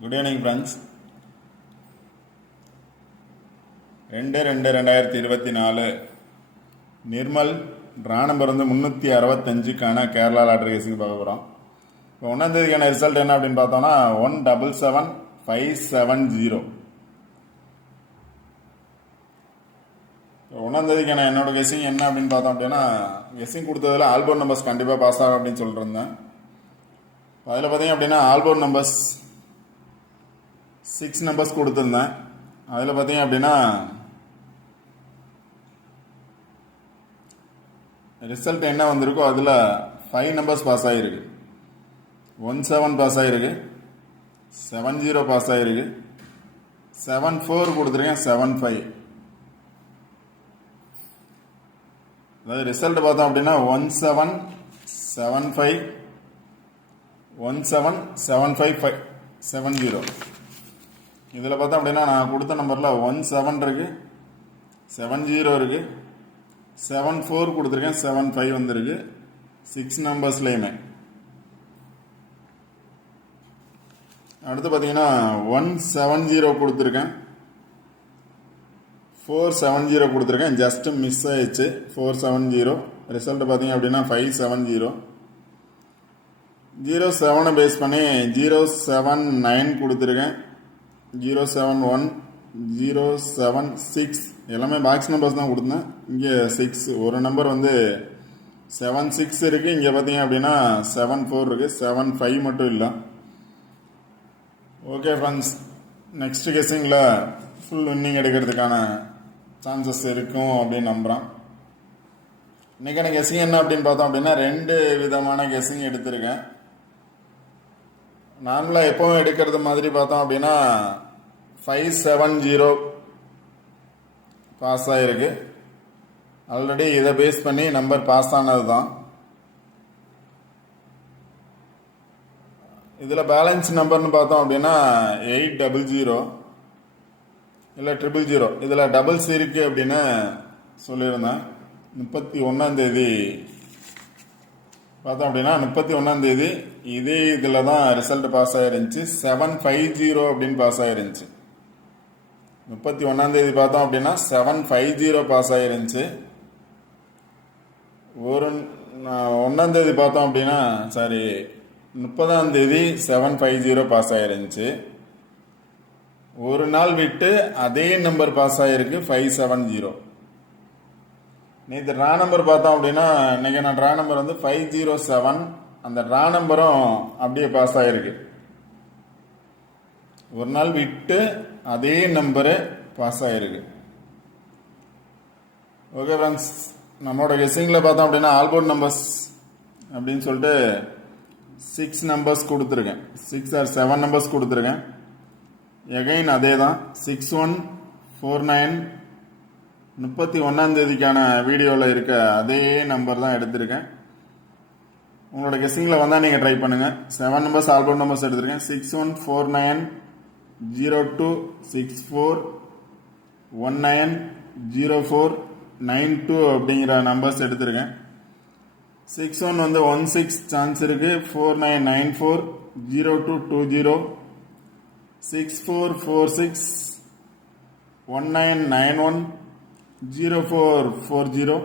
Good evening friends. 2/2/2024 Nirmal draw number 365க்கான Kerala lottery guessing பார்க்க போகிறோம். இப்போ 1ஆம் தேதிக்கான ரிசல்ட் என்ன அப்படின்னு பார்த்தோம்னா 177570. 1ஆம் தேதிக்கான என்னோட கெஸிங் என்ன அப்படின்னு பார்த்தோம் அப்படின்னா, கெஸிங் கொடுத்ததில் ஆல்போர்ட் நம்பர்ஸ் கண்டிப்பாக பாஸ் ஆகும் அப்படின்னு சொல்லியிருந்தேன். அதில் பார்த்தீங்க அப்படின்னா ஆல்போர்ட் நம்பர்ஸ் 6 நம்பர்ஸ் கொடுத்துருந்தேன். அதில் பார்த்தீங்க அப்படின்னா ரிசல்ட் என்ன வந்திருக்கோ அதில் 5 நம்பர்ஸ் பாஸ் ஆகிருக்கு. 17 பாஸ் ஆகிருக்கு, 70 பாஸ் ஆகிருக்கு, 74 கொடுத்துருக்கேன், 75. அதாவது ரிசல்ட் பார்த்தோம் அப்படின்னா 1775 177570. இதில் பார்த்தோம் அப்படின்னா நான் கொடுத்த நம்பரில் 17 இருக்கு, 70 இருக்கு, 74 கொடுத்துருக்கேன், 75 வந்துருக்கு 6 நம்பர்ஸ்லையுமே. அடுத்து பார்த்தீங்கன்னா 170 கொடுத்துருக்கேன், 470 கொடுத்துருக்கேன், ஜஸ்ட் மிஸ் ஆயிடுச்சு 470. ரிசல்ட் பார்த்தீங்க அப்படின்னா 570. 07 பேஸ் பண்ணி 079 கொடுத்துருக்கேன், 071 076 எல்லாமே பாக்ஸ் நம்பர்ஸ் தான் கொடுத்தேன். இங்கே 6 ஒரு நம்பர் 76 இருக்குது. இங்கே பார்த்தீங்க அப்படின்னா 74 இருக்குது, 75 மட்டும் இல்லை. ஓகே ஃப்ரெண்ட்ஸ், நெக்ஸ்ட் கெஸ்ஸிங்கில் ஃபுல் வின்னிங் எடுக்கிறதுக்கான சான்சஸ் இருக்கும் அப்படின்னு நம்புகிறேன். இன்றைக்கான கெஸ்ஸிங் என்ன அப்படின்னு பார்த்தோம் அப்படின்னா 2 விதமான கெஸ்ஸிங் எடுத்திருக்கேன். நார்மலாக எப்பவும் எடுக்கிறது மாதிரி பார்த்தோம் அப்படின்னா 570 பாஸ் ஆகிருக்கு. ஆல்ரெடி இதை பேஸ் பண்ணி நம்பர் பாஸ் ஆனது தான். இதில் பேலன்ஸ் நம்பர்னு பார்த்தோம் அப்படின்னா 800 இல்லை 000. இதில் டபுள்ஸ் இருக்குது அப்படின்னு சொல்லியிருந்தேன். 31ஆம் தேதி பார்த்தோம் அப்படின்னா 31ஆம் தேதி இதே இதில் தான் ரிசல்ட் பாஸ் ஆகிருந்துச்சு. 750 அப்படின்னு பாஸ் ஆகிருந்துச்சு. 31ஆம் தேதி பார்த்தோம் அப்படின்னா 750 பாஸ் ஆகிருந்துச்சு. 1ஆம் தேதி பார்த்தோம் அப்படின்னா 30ஆம் தேதி 750 பாஸ் ஆகிருந்துச்சு. ஒரு நாள் விட்டு அதே நம்பர் பாஸ் ஆகிருக்கு 570. நேற்று ட்ரா நம்பர் பார்த்தோம் அப்படின்னா இன்னைக்கு நான் ட்ரா நம்பர் 507. அந்த ட்ரா நம்பரும் அப்படியே பாஸ் ஆகிருக்கு. ஒரு நாள் விட்டு அதே நம்பரு பாஸ் ஆகிருக்கு. ஓகே ஃப்ரெண்ட்ஸ், நம்மளோட கெஸ்ஸிங்கில் பார்த்தோம் அப்படின்னா ஆல்போர்ட் நம்பர்ஸ் அப்படின்னு சொல்லிட்டு 6 நம்பர்ஸ் கொடுத்துருக்கேன், 6 or 7 நம்பர்ஸ் கொடுத்துருக்கேன். எகைன் அதே தான் 6149. 31ஆம் தேதிக்கான வீடியோவில் இருக்க அதே நம்பர் தான் எடுத்திருக்கேன். உங்களோட கெஸ்ஸிங்கில் வந்தால் நீங்கள் ட்ரை பண்ணுங்கள். 7 நம்பர்ஸ் ஆல்போர்ட் நம்பர்ஸ் எடுத்திருக்கேன். 6149 02 64 19 04 92 அப்படிங்கிற நம்பர்ஸ் எடுத்திருக்கேன். 61 16 சான்ஸ் இருக்கு, 4994 0220 6446 1991 0440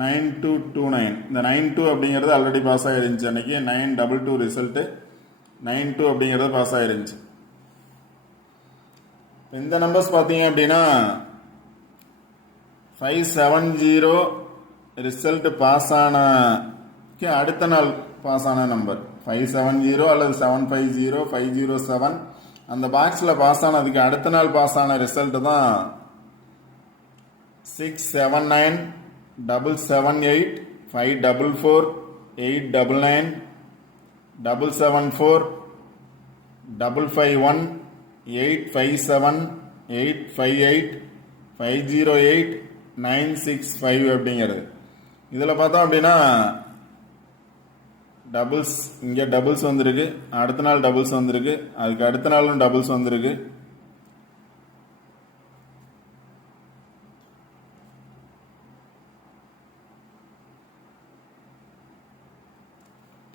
9229. இந்த 92 அப்படிங்கிறது ஆல்ரெடி பாஸ் ஆகிருந்துச்சு. அன்னைக்கு 922 ரிசல்ட்டு 92 அப்படிங்கிறது பாஸ் ஆகிருந்துச்சு. இந்த நம்பர்ஸ் பார்த்தீங்க அப்படின்னா 570 ரிசல்ட் பாஸ் ஆன அடுத்த நாள் பாஸ் ஆன நம்பர் 570 அல்லது 750 507. அந்த பாக்ஸில் பாஸ் ஆனதுக்கு அடுத்த நாள் பாஸ் ஆன ரிசல்ட் தான் 679 778 544 899 774 551 857 858 508 965 அப்படிங்கிறது. இதில் பார்த்தோம் அப்படின்னா டபுள்ஸ், இங்கே டபுள்ஸ் வந்திருக்கு, அடுத்த நாள் டபுள்ஸ் வந்திருக்கு, அதுக்கு அடுத்த நாளும் டபுள்ஸ் வந்திருக்கு.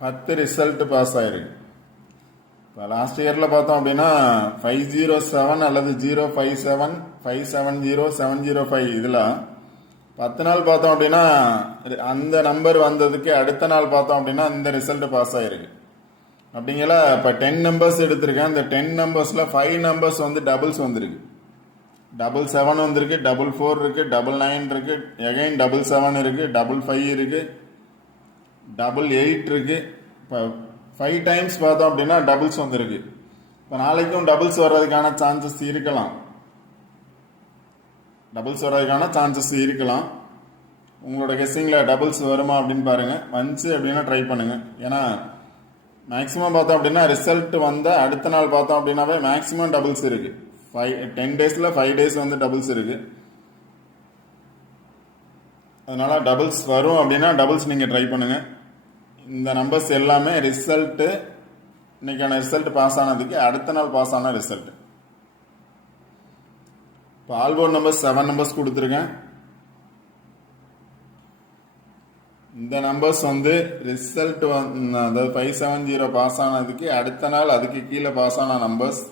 பத்து ரிசல்ட் பாஸ் ஆயிருக்கு. இப்போ லாஸ்ட் இயரில் பார்த்தோம் அப்படின்னா 507 அல்லது 057 570 705 இதில் 10 நாள் பார்த்தோம் அப்படின்னா அந்த நம்பர் வந்ததுக்கு அடுத்த நாள் பார்த்தோம் அப்படின்னா இந்த ரிசல்ட் பாஸ் ஆயிருக்கு. அப்படிங்கிற இப்போ 10 நம்பர்ஸ் எடுத்திருக்கேன். இந்த 10 நம்பர்ஸில் 5 நம்பர்ஸ் வந்து டபுள்ஸ் வந்திருக்கு. 777 வந்திருக்கு, 44 இருக்கு, 99 இருக்கு, எகைன் 77 இருக்கு, 55 இருக்கு, 88 இருக்கு. இப்போ 5 டைம்ஸ் பார்த்தோம் அப்படின்னா டபுள்ஸ் வந்திருக்கு. இப்போ நாளைக்கும் டபுள்ஸ் வர்றதுக்கான சான்சஸ் இருக்கலாம். உங்களோட கெஸ்ஸிங்கில் டபுள்ஸ் வருமா அப்படின்னு பாருங்க. வந்துச்சு அப்படின்னா ட்ரை பண்ணுங்க. ஏன்னா மேக்ஸிமம் பார்த்தோம் அப்படின்னா ரிசல்ட் வந்த அடுத்த நாள் பார்த்தோம் அப்படின்னாவே மேக்ஸிமம் டபுள்ஸ் இருக்கு. 10 டேஸில் 5 டேஸ் வந்து டபுள்ஸ் இருக்கு. அதனால டபுள்ஸ் வரும் அப்படின்னா டபுள்ஸ் நீங்கள் ட்ரை பண்ணுங்க. இந்த நம்பர்ஸ் எல்லாமே ரிசல்ட்டு இன்னைக்கான ரிசல்ட் பாஸ் ஆனதுக்கு அடுத்த நாள் பாஸ் ஆன ரிசல்ட். இப்போ ஆல்போர்ட் நம்பர்ஸ் 7 நம்பர்ஸ் கொடுத்துருக்கேன். இந்த நம்பர்ஸ் வந்து ரிசல்ட் அதாவது 570 பாஸ் ஆனதுக்கு அடுத்த நாள் அதுக்கு கீழே பாஸ் ஆன நம்பர்ஸ்.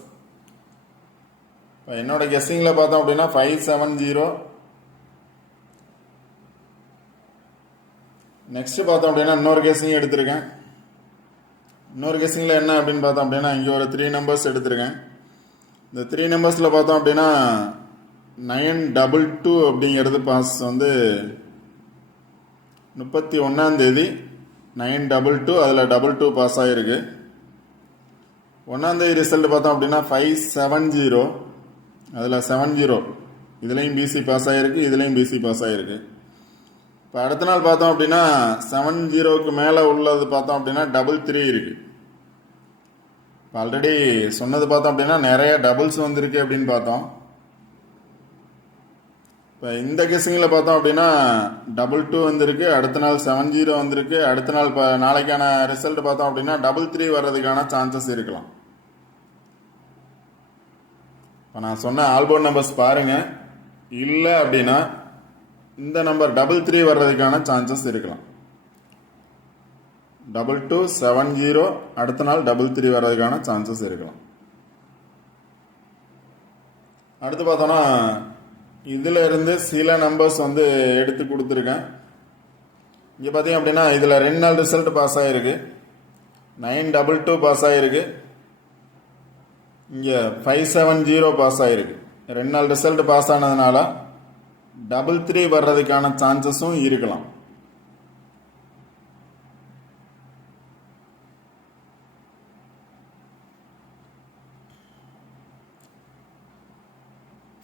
இப்போ என்னோட கெஸ்ஸிங்கில் பார்த்தோம் அப்படின்னா 570. நெக்ஸ்ட் பார்த்தோம் அப்படின்னா இன்னொரு கெஸ்ஸிங் எடுத்திருக்கேன். இன்னொரு கெஸ்ஸிங்கில் என்ன அப்படின்னு பார்த்தோம் அப்படின்னா இங்கே ஒரு 3 நம்பர்ஸ் எடுத்திருக்கேன். இந்த 3 நம்பர்ஸில் பார்த்தோம் அப்படின்னா 922 அப்படிங்கிறது பாஸ் வந்து 31ஆம் தேதி 922 அதில் 22 பாஸ் ஆகிருக்கு. 1ஆம் தேதி ரிசல்ட் பார்த்தோம் அப்படின்னா 570 அதில் 70 இதுலேயும் பிசி பாஸ் ஆகிருக்கு, இதுலேயும் பிசி பாஸ் ஆகிருக்கு. இப்போ அடுத்த நாள் பார்த்தோம் அப்படின்னா 70க்கு மேலே உள்ளது பார்த்தோம் அப்படின்னா 33 இருக்கு. இப்போ ஆல்ரெடி சொன்னது பார்த்தோம் அப்படின்னா நிறைய டபுள்ஸ் வந்திருக்கு அப்படின்னு பார்த்தோம். இப்போ இந்த கெஸ்ஸிங்கில் பார்த்தோம் அப்படின்னா 22 வந்திருக்கு, அடுத்த நாள் 70 வந்திருக்கு, அடுத்த நாள் இப்போ நாளைக்கான ரிசல்ட் பார்த்தோம் அப்படின்னா 33 வர்றதுக்கான சான்சஸ் இருக்கலாம். இப்போ நான் சொன்ன ஆல்போர்ட் நம்பர்ஸ் பாருங்க. இல்லை அப்படின்னா இந்த நம்பர் 33 வர்றதுக்கான சான்சஸ் இருக்கலாம். 2270 அடுத்த நாள் 33 வர்றதுக்கான சான்சஸ் இருக்கலாம். அடுத்து பார்த்தோன்னா இதுல இருந்து சில நம்பர்ஸ் வந்து எடுத்து கொடுத்துருக்கேன். இங்கே பார்த்தீங்க அப்படின்னா இதில் 2 நாள் ரிசல்ட் பாஸ் ஆகிருக்கு. 922 பாஸ் ஆகிருக்கு, இங்கே 570 பாஸ் ஆகிருக்கு. 2 நாள் ரிசல்ட் பாஸ் ஆனதுனால 33 வர்றதுக்கான சான்சஸும் இருக்கலாம்.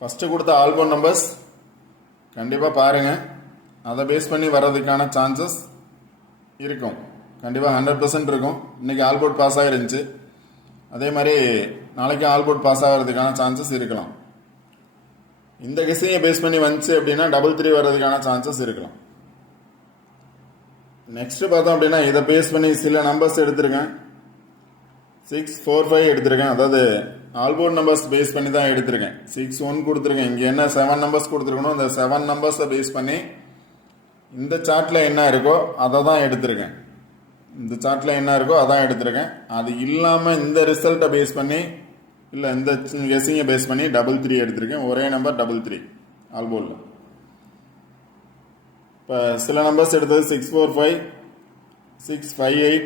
ஃபஸ்ட்டு கொடுத்த ஆல்போர்ட் நம்பர்ஸ் கண்டிப்பாக பாருங்கள். அதை பேஸ் பண்ணி வர்றதுக்கான சான்சஸ் இருக்கும். கண்டிப்பாக 100% இருக்கும். இன்றைக்கி ஆல்போர்ட் பாஸ் ஆகிருந்துச்சு, அதே மாதிரி நாளைக்கு ஆல்போர்ட் பாஸ் ஆகிறதுக்கான சான்சஸ் இருக்கலாம். இந்த கெஸ்ஸிங்கை பேஸ் பண்ணி வந்துச்சு அப்படின்னா 33 வர்றதுக்கான சான்சஸ் இருக்கலாம். நெக்ஸ்ட் பார்த்தோம் அப்படின்னா இதை பேஸ் பண்ணி சில நம்பர்ஸ் எடுத்திருக்கேன். 645 எடுத்திருக்கேன். அதாவது ஆல்போர்ட் நம்பர்ஸ் பேஸ் பண்ணி தான் எடுத்திருக்கேன். 61 கொடுத்துருக்கேன். இங்கே என்ன 7 நம்பர்ஸ் கொடுத்துருக்கணும், இந்த 7 நம்பர்ஸை பேஸ் பண்ணி இந்த சார்ட்டில் என்ன இருக்கோ அதை தான் எடுத்திருக்கேன். இந்த சார்ட்டில் என்ன இருக்கோ அதான் எடுத்திருக்கேன். அது இல்லாமல் இந்த ரிசல்ட்டை பேஸ் பண்ணி இல்லை இந்த கெஸ்ஸிங்கை பேஸ் பண்ணி 33 எடுத்திருக்கேன். ஒரே நம்பர் 33 ஆல்போர்டில். இப்போ சில நம்பர்ஸ் எடுத்தது 645 658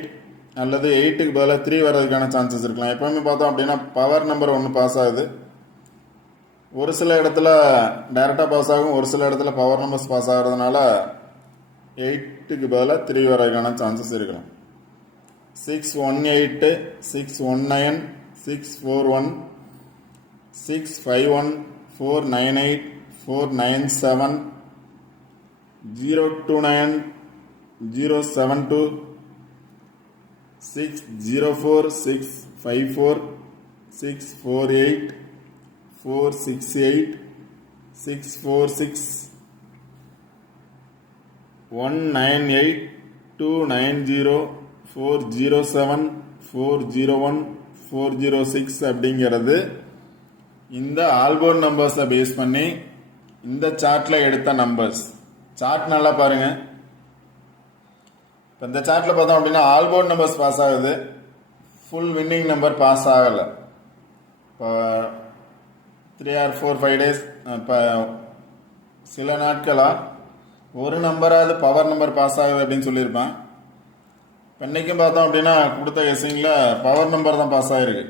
அல்லது 8க்கு பதிலாக 3 வர்றதுக்கான சான்சஸ் இருக்கலாம். எப்போவுமே பார்த்தோம் அப்படின்னா பவர் நம்பர் 1 பாஸ் ஆகுது. ஒரு சில இடத்துல டைரெக்டாக பாஸ் ஆகும், ஒரு சில இடத்துல பவர் நம்பர்ஸ் பாஸ் ஆகிறதுனால 8க்கு பதிலாக 3 வர்றதுக்கான சான்சஸ் இருக்கலாம். 618 619 641 651 498 497 029 072 604 654 648 468 646 198 290 407 401 406 அப்படிங்கிறது இந்த ஆல்போர்ட் நம்பர்ஸை பேஸ் பண்ணி இந்த சார்ட்ல எடுத்த நம்பர்ஸ். சார்ட் நல்லா பாருங்க. இப்போ இந்த சார்ட்ல பார்த்தோம் அப்படின்னா ஆல்போர்ட் நம்பர்ஸ் பாஸ் ஆகுது. ஃபுல் வின்னிங் நம்பர் பாஸ் ஆகலை. இப்போ 3 or 4 5 days இப்போ சில நாட்களாக ஒரு நம்பராவது பவர் நம்பர் பாஸ் ஆகுது அப்படின்னு சொல்லியிருப்பேன். இப்போ இன்றைக்கும் பார்த்தோம் அப்படின்னா கொடுத்த கெஸ்ஸிங்கில் பவர் நம்பர் தான் பாஸ் ஆகிருக்கு.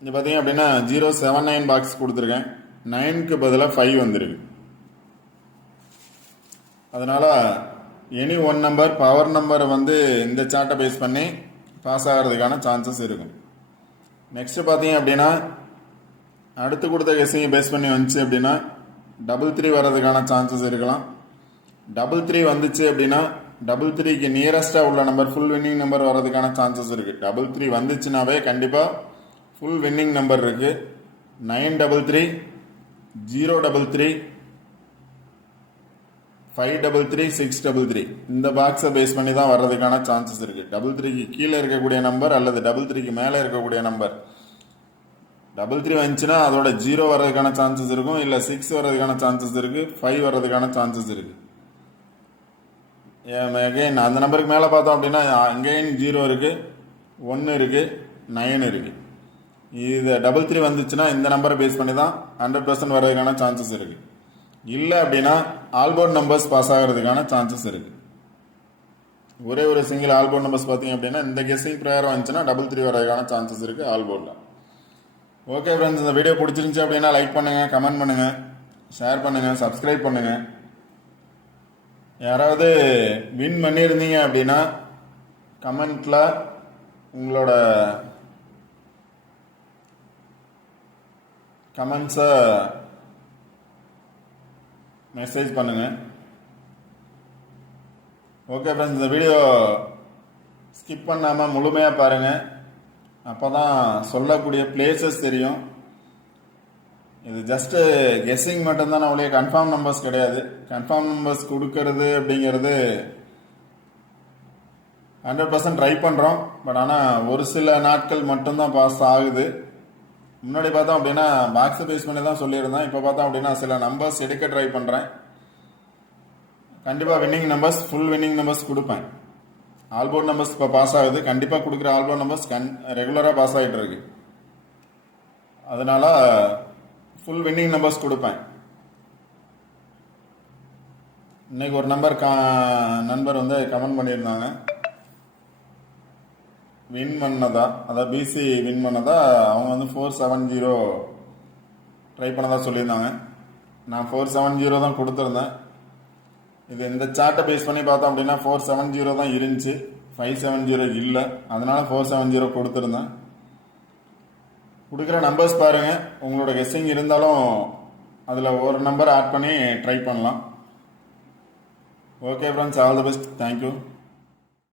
இங்கே பார்த்தீங்க அப்படின்னா 079 பாக்ஸ் கொடுத்துருக்கேன். 9க்கு பதிலாக 5 வந்திருக்கு. அதனால் எனி ஒன் நம்பர் பவர் நம்பரை வந்து இந்த சார்ட்டை பேஸ் பண்ணி பாஸ் ஆகிறதுக்கான சான்சஸ் இருக்கும். நெக்ஸ்ட்டு பார்த்தீங்க அப்படின்னா அடுத்து கொடுத்த கெஸ்ஸிங்கை பேஸ் பண்ணி வந்துச்சு அப்படின்னா 3 வர்றதுக்கான சான்சஸ் இருக்கலாம். 3 வந்துச்சு அப்படின்னா 3க்கு நியரஸ்டாக உள்ள நம்பர் ஃபுல் வின்னிங் நம்பர் வர்றதுக்கான சான்சஸ் இருக்குது. 3 வந்துச்சுனாவே கண்டிப்பாக ஃபுல் வின்னிங் நம்பர் இருக்குது. 933, 033, 533, 633 இந்த பாக்ஸை பேஸ் பண்ணி தான் வர்றதுக்கான சான்சஸ் இருக்குது. 3க்கு கீழே இருக்கக்கூடிய நம்பர் அல்லது 3க்கு மேலே இருக்கக்கூடிய நம்பர் 3 வந்துச்சுன்னா அதோட 0 வர்றதுக்கான சான்சஸ் இருக்கும், இல்லை 6 வர்றதுக்கான சான்சஸ் இருக்குது, 5 வர்றதுக்கான சான்சஸ் இருக்குது. அகெயின் அந்த நம்பருக்கு மேலே பார்த்தோம் அப்படின்னா அங்கெயின் 0 இருக்குது, 1 இருக்குது, 9 இருக்குது. இது 3 வந்துச்சுன்னா இந்த நம்பரை பேஸ் பண்ணி தான் 100% வர்றதுக்கான சான்சஸ் இருக்குது. இல்லை அப்படின்னா ஆல்போர்ட் நம்பர்ஸ் பாஸ் ஆகிறதுக்கான சான்சஸ் இருக்குது. ஒரே ஒரு சிங்கிள் ஆல்போர்ட் நம்பர்ஸ் பார்த்தீங்க அப்படின்னா இந்த கெஸ்ஸிங் ப்ரேயர் வந்துச்சுன்னா 3 வர்றதுக்கான சான்சஸ் இருக்குது ஆல்போர்டில். ஓகே ஃப்ரெண்ட்ஸ், இந்த வீடியோ பிடிச்சிருந்துச்சி அப்படின்னா லைக் பண்ணுங்கள், கமெண்ட் பண்ணுங்கள், ஷேர் பண்ணுங்கள், சப்ஸ்கிரைப் பண்ணுங்கள். யாராவது வின் பண்ணியிருந்தீங்க அப்படின்னா கமெண்ட்டில் உங்களோட கமெண்ட்ஸை மெசேஜ் பண்ணுங்கள். ஓகே ஃப்ரெண்ட்ஸ், இந்த வீடியோ ஸ்கிப் பண்ணாமல் முழுமையாக பாருங்கள். அப்போ தான் சொல்லக்கூடிய பிளேசஸ் தெரியும். இது ஜஸ்ட்டு கெஸ்ஸிங் மட்டும்தான், அவளையே கன்ஃபார்ம் நம்பர்ஸ் கிடையாது. கன்ஃபார்ம் நம்பர்ஸ் கொடுக்கறது அப்படிங்கிறது 100% ட்ரை பண்ணுறோம். பட் ஆனால் ஒரு சில நாட்கள் மட்டும்தான் பாஸ் ஆகுது. முன்னாடி பார்த்தோம் அப்படின்னா பாக்ஸை பேஸ் பண்ணி தான் சொல்லியிருந்தேன். இப்போ பார்த்தோம் அப்படின்னா சில நம்பர்ஸ் எடுக்க ட்ரை பண்ணுறேன். கண்டிப்பாக winning numbers, full winning numbers கொடுப்பேன். ஆல்போர்ட் நம்பர்ஸ் இப்போ பாஸ் ஆகுது. கண்டிப்பாக கொடுக்குற ஆல்போர்ட் நம்பர்ஸ் ரெகுலராக பாஸ் ஆகிட்டு இருக்கு. அதனால் ஃபுல் வின்னிங் நம்பர்ஸ் கொடுப்பேன். இன்னைக்கு ஒரு நண்பர் வந்து கமெண்ட் பண்ணியிருந்தாங்க, வின் பண்ணதா, அதாவது பிசி வின் பண்ணதா. அவங்க வந்து 470 ட்ரை பண்ணதா சொல்லியிருந்தாங்க. நான் 470 தான் கொடுத்துருந்தேன். இது இந்த சார்ட்டை பேஸ் பண்ணி பார்த்தோம் அப்படின்னா 470 தான் இருந்துச்சு, 570 இல்லை. அதனால 470 கொடுத்துருந்தேன். கொடுக்குற நம்பர்ஸ் பாருங்கள். உங்களோட கெஸ்ஸிங் இருந்தாலும் அதில் ஒரு நம்பர் ஆட் பண்ணி ட்ரை பண்ணலாம். Okay friends, all the best. Thank you.